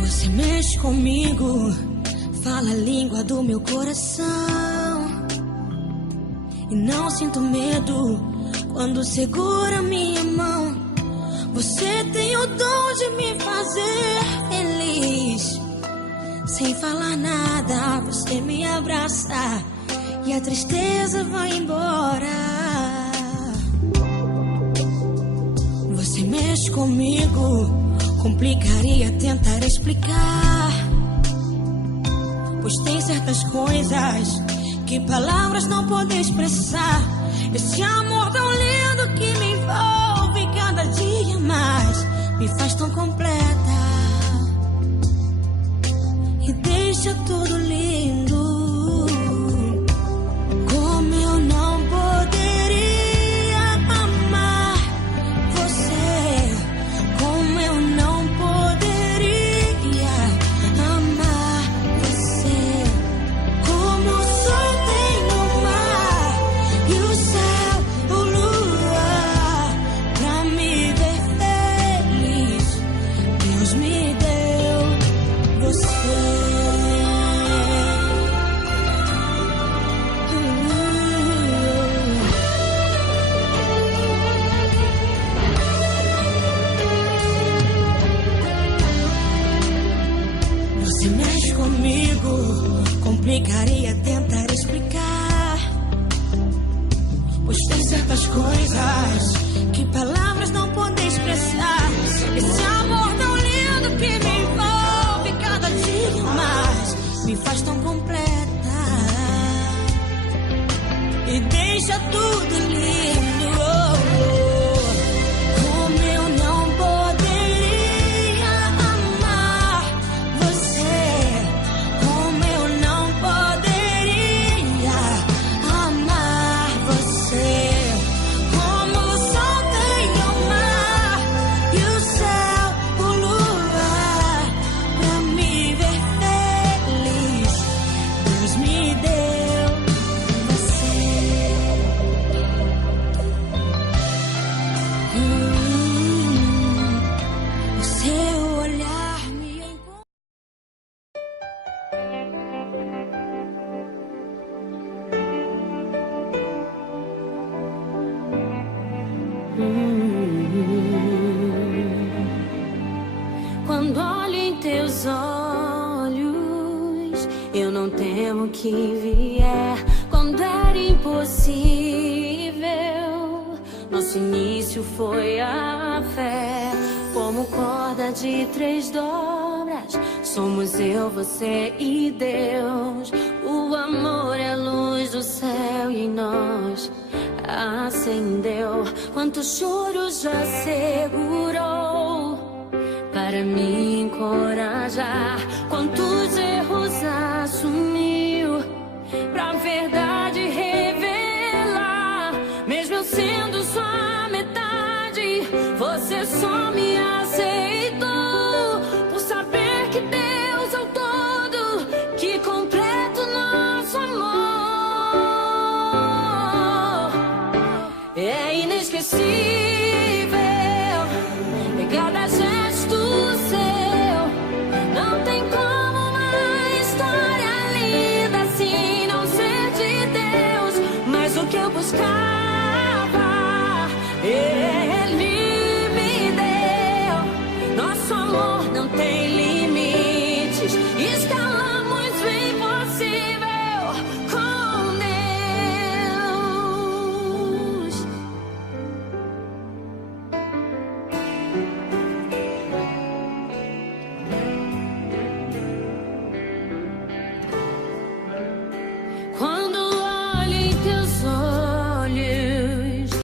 Você mexe comigo, fala a língua do meu coração. E não sinto medo quando segura minha mão. Você tem o dom de me fazer feliz. Sem falar nada, você me abraça e a tristeza vai embora. Você mexe comigo, complicaria tentar explicar, pois tem certas coisas que palavras não podem expressar. Esse amor tão lindo que me envolve cada dia mais, me faz tão completa e deixa tudo lindo. Como eu não poderia amar você, como eu não poderia amar você. Como o sol tem o mar e o céu, o luar, pra me ver feliz, Deus me deu você. Você mexe comigo, complicaria tentar explicar, pois tem certas coisas que palavras não podem expressar. Esse amor tão lindo que me envolve cada dia mais, me faz tão completa e deixa tudo lindo. Como eu não poderia amar você, como eu não poderia amar você. Como o sol tem o mar e o céu, o luar, pra me ver feliz, Deus me deu você. O seu olhar me encontra. Quando olho em teus olhos, eu não temo o que vier. Quando era impossível, nosso início foi a fé. Como corda de 3 dobras, somos eu, você e Deus. O amor é a luz do céu e em nós acendeu. Quantos choros já segurou para me encorajar, quantos erros assumiu pra verdade